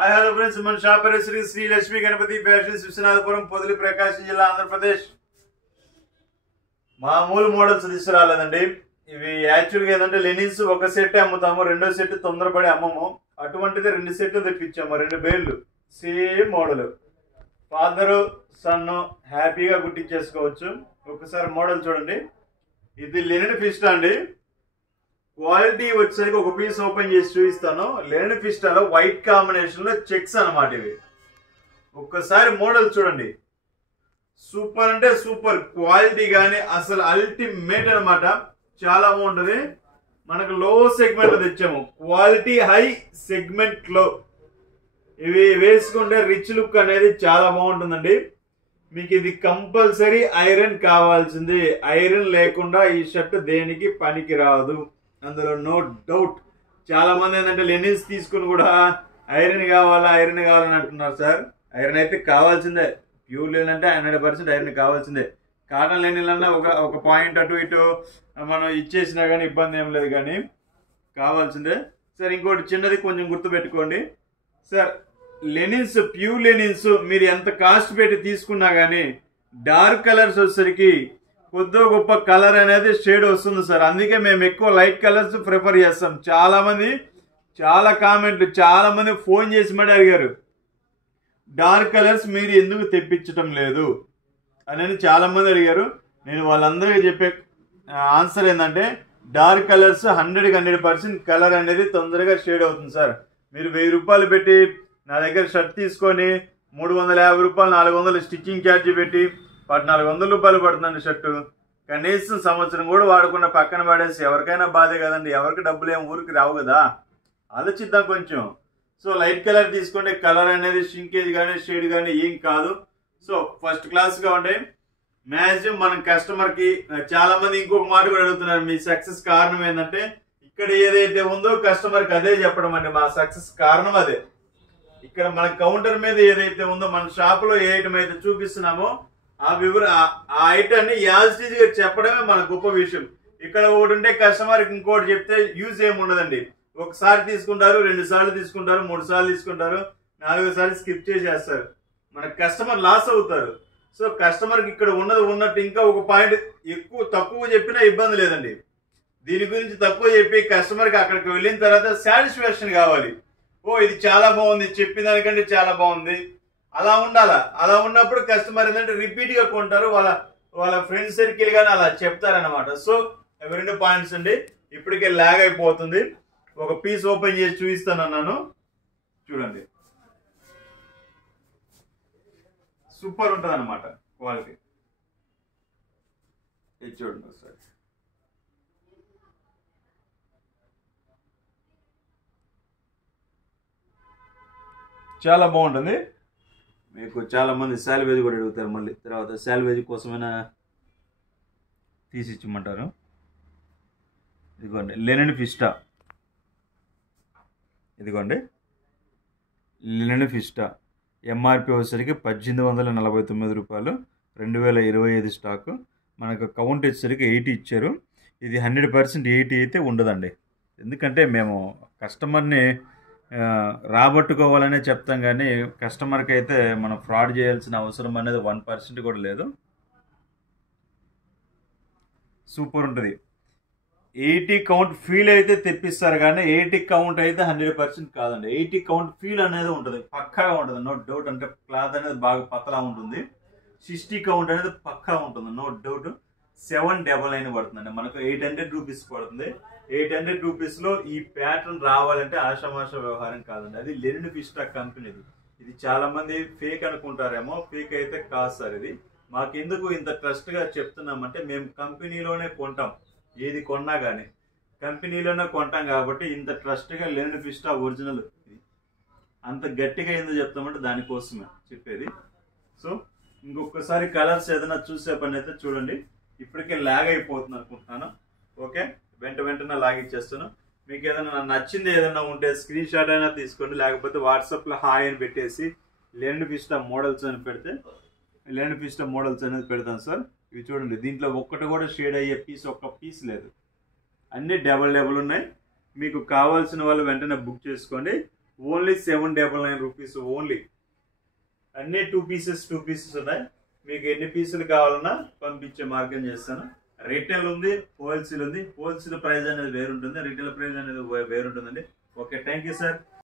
Hi hello friends, మన shop Shri Lakshmi Ganapati fashions, Viswanathapuram, Podili, ప్రకాశం జిల్లా, ఆంధ్రప్రదేశ్. మామూలు మోడల్స్ తీసుకురాలేదండి. ఇవి యాక్చువల్గా ఏంటంటే లెనిన్స్ ఒక సెట్ అమ్ముతాము, రెండో సెట్ తొందరపడి అమ్మము. అటువంటిది 2 సెట్లు తెప్పించాము, 2 బేళ్ళు సేమ్ మోడల్. ఫాదరు సన్ను హ్యాపీగా కుట్టించేసుకోవచ్చు. ఒకసారి మోడల్ చూడండి. ఇది లెనిన్ ఫిస్టా అండి. క్వాలిటీ వచ్చేసరికి ఒక పీస్ ఓపెన్ చేసి చూపిస్తాను. లెనిన్ ఫిస్టాలో వైట్ కాంబినేషన్ లో చెక్స్ అన్నమాట ఇవి. ఒక్కసారి మోడల్ చూడండి. సూపర్ అంటే సూపర్ క్వాలిటీ కానీ అసలు అల్టిమేట్ అనమాట. చాలా బాగుంటది. మనకు లో సెగ్మెంట్ తెచ్చాము, క్వాలిటీ హై సెగ్మెంట్ లో. ఇవి వేసుకుంటే రిచ్ లుక్ అనేది చాలా బాగుంటుందండి. మీకు ఇది కంపల్సరీ ఐరన్ కావాల్సింది. ఐరన్ లేకుండా ఈ షర్ట్ దేనికి పనికి రాదు, అందులో నో డౌట్. చాలా మంది ఏంటంటే లెనిన్స్ తీసుకుని కూడా ఐరన్ కావాలని అంటున్నారు. సార్, ఐరన్ అయితే కావాల్సిందే. ప్యూర్ లెనిన్ అంటే 100% ఐరన్ కావాల్సిందే. కాటన్ లెనిన్ అన్నా ఒక పాయింట్ అటు ఇటు మనం ఇచ్చేసినా కానీ ఇబ్బంది ఏం లేదు, కానీ కావాల్సిందే. సార్, ఇంకోటి చిన్నది కొంచెం గుర్తుపెట్టుకోండి సార్. లెనిన్స్, ప్యూర్ లెనిన్స్ మీరు ఎంత కాస్ట్ పెట్టి తీసుకున్నా కానీ డార్క్ కలర్స్ వచ్చేసరికి కొద్దో గొప్ప కలర్ అనేది షేడ్ వస్తుంది సార్. అందుకే మేము ఎక్కువ లైట్ కలర్స్ ప్రిఫర్ చేస్తాం. చాలా మంది చాలా కామెంట్లు, చాలా మంది ఫోన్ చేసి మరి అడిగారు, డార్క్ కలర్స్ మీరు ఎందుకు తెప్పించటం లేదు అని చాలా మంది అడిగారు. నేను వాళ్ళందరికీ చెప్పే ఆన్సర్ ఏంటంటే, డార్క్ కలర్స్ 100% కలర్ అనేది తొందరగా షేడ్ అవుతుంది సార్. మీరు 1000 రూపాయలు పెట్టి నా దగ్గర షర్ట్ తీసుకొని 350 రూపాయలు 400 స్టిచ్చింగ్ ఛార్జీ పెట్టి 1400 రూపాయలు పడుతుందండి షర్టు. కనీసం సంవత్సరం కూడా వాడకుండా పక్కన పడేసి ఎవరికైనా బాధే కదండి. ఎవరికి డబ్బులు ఏం ఊరికి రావు కదా, ఆలోచిద్దాం కొంచెం. సో లైట్ కలర్ తీసుకుంటే కలర్ అనేది షింకేజ్ కానీ షేడ్ కానీ ఏం కాదు. సో ఫస్ట్ క్లాస్గా ఉండే మ్యాక్సిమం మనం కస్టమర్కి. చాలా మంది ఇంకొక మాట కూడా అడుగుతున్నారు, మీ సక్సెస్ కారణం ఏంటంటే ఇక్కడ ఏదైతే ఉందో కస్టమర్కి అదే చెప్పడం అండి. మా సక్సెస్ కారణం అదే. ఇక్కడ మన కౌంటర్ మీద ఏదైతే ఉందో, మన షాప్ లో ఏ ఐటమ్ అయితే చూపిస్తున్నామో ఆ ఐటమ్ ని యాజిటీజ్ గా చెప్పడమే మన గొప్ప విషయం. ఇక్కడ ఒకటి ఉంటే కస్టమర్కి ఇంకోటి చెప్తే యూజ్ ఏమి ఉండదండి. ఒకసారి తీసుకుంటారు, 2 సార్లు తీసుకుంటారు, 3 సార్లు తీసుకుంటారు, 4వ సారి స్కిప్ చేసేస్తారు. మన కస్టమర్ లాస్ అవుతారు. సో కస్టమర్కి ఇక్కడ ఉన్నట్టు ఇంకా ఒక పాయింట్ తక్కువ చెప్పినా ఇబ్బంది లేదండి. దీని గురించి తక్కువ చెప్పి కస్టమర్కి అక్కడికి వెళ్ళిన తర్వాత సాటిస్ఫాక్షన్ కావాలి. ఓ ఇది చాలా బాగుంది, చెప్పిన దానికంటే చాలా బాగుంది, అలా ఉండాలా. అలా ఉన్నప్పుడు కస్టమర్ ఏంటంటే రిపీట్ గా కొంటారు. వాళ్ళ ఫ్రెండ్ సర్కిల్ గానీ అలా చెప్తారనమాట. సో అవి 2 పాయింట్స్ అండి. ఇప్పటికే లాగ్ అయిపోతుంది. ఒక పీస్ ఓపెన్ చేసి చూపిస్తాను అన్నాను, చూడండి. సూపర్ ఉంటుంది అనమాట క్వాలిటీ. ఇది చూడండి ఒకసారి. చాలా బాగుంటుంది. మీకు చాలా మంది శాల్వేజ్ కూడా అడుగుతారు, మళ్ళీ తర్వాత శాల్వేజ్ కోసమైనా తీసి ఇచ్చిమంటారు. ఇదిగోండి లెనిన్ ఫిస్టా. ఇదిగోండి లెనిన్ ఫిస్టా. ఎంఆర్పి వచ్చేసరికి 1849 రూపాయలు. 2025 స్టాకు. మనకు కౌంట్ వచ్చేసరికి 80 ఇచ్చారు. ఇది 100% 80 అయితే ఉండదండి. ఎందుకంటే మేము కస్టమర్ని రాబట్టుకోవాలనే చెప్తాం, కానీ కస్టమర్కి అయితే మనం ఫ్రాడ్ చేయాల్సిన అవసరం అనేది 1% కూడా లేదు. సూపర్ ఉంటుంది. 80 కౌంట్ ఫీల్ అయితే తెప్పిస్తారు, కానీ 80 కౌంట్ అయితే 100% కాదండి. 80 కౌంట్ ఫీల్ అనేది ఉంటుంది, పక్కాగా ఉంటుంది, నో డౌట్. అంటే క్లాత్ అనేది బాగా పతలా ఉంటుంది. 60 కౌంట్ అనేది పక్కా ఉంటుంది, నో డౌట్. 799 పడుతుందండి. మనకు 800 రూపీస్ పడుతుంది. 800 రూపీస్ లో ఈ ప్యాటర్న్ రావాలంటే ఆషామాష వ్యవహారం కాదండి. అది లెనిన్ ఫిస్టా కంపెనీది. ఇది చాలా మంది ఫేక్ అనుకుంటారేమో, ఫేక్ అయితే కాదు సార్. ఇది మాకెందుకు ఇంత ట్రస్ట్ గా చెప్తున్నామంటే, మేము కంపెనీలోనే కొంటాం. ఏది కొన్నా కానీ కంపెనీలోనే కొంటాం కాబట్టి ఇంత ట్రస్ట్ గా లెనిన్ ఫిస్టా ఒరిజినల్ అంత గట్టిగా ఎందుకు చెప్తామంటే దానికోసమే చెప్పేది. సో ఇంకొకసారి కలర్స్ ఏదైనా చూసే పని అయితే చూడండి. ఇప్పటికే లాగ్ అయిపోతుంది అనుకుంటున్నాను. ఓకే, వెంటనే లాగ్ ఇచ్చేస్తాను. మీకు ఏదైనా నచ్చింది ఏదైనా ఉంటే స్క్రీన్ షాట్ అయినా తీసుకోండి, లేకపోతే వాట్సాప్లో హాయ్ అని పెట్టేసి లెనిన్ ఫిస్టా మోడల్స్ అని పెడితే లెనిన్ ఫిస్టా మోడల్స్ అనేది పెడతాను సార్. ఇవి చూడండి, దీంట్లో ఒక్కటి కూడా షేడ్ అయ్యే ఒక్క పీస్ లేదు, అన్నీ డబల్ ఉన్నాయి. మీకు కావాల్సిన వాళ్ళు వెంటనే బుక్ చేసుకోండి. Only 799 rupees only. అన్నీ 2 పీసెస్ ఉన్నాయి. మీకు ఎన్ని పీసులు కావాలన్నా పంపించే మార్గం చేస్తాను. రీటైల్ ఉంది, హోల్సేల్ ఉంది. హోల్సేల్ ప్రైస్ అనేది వేరుంటుంది, రీటైల్ ప్రైస్ అనేది వేరుంటుందండి. Okay, thank you sir.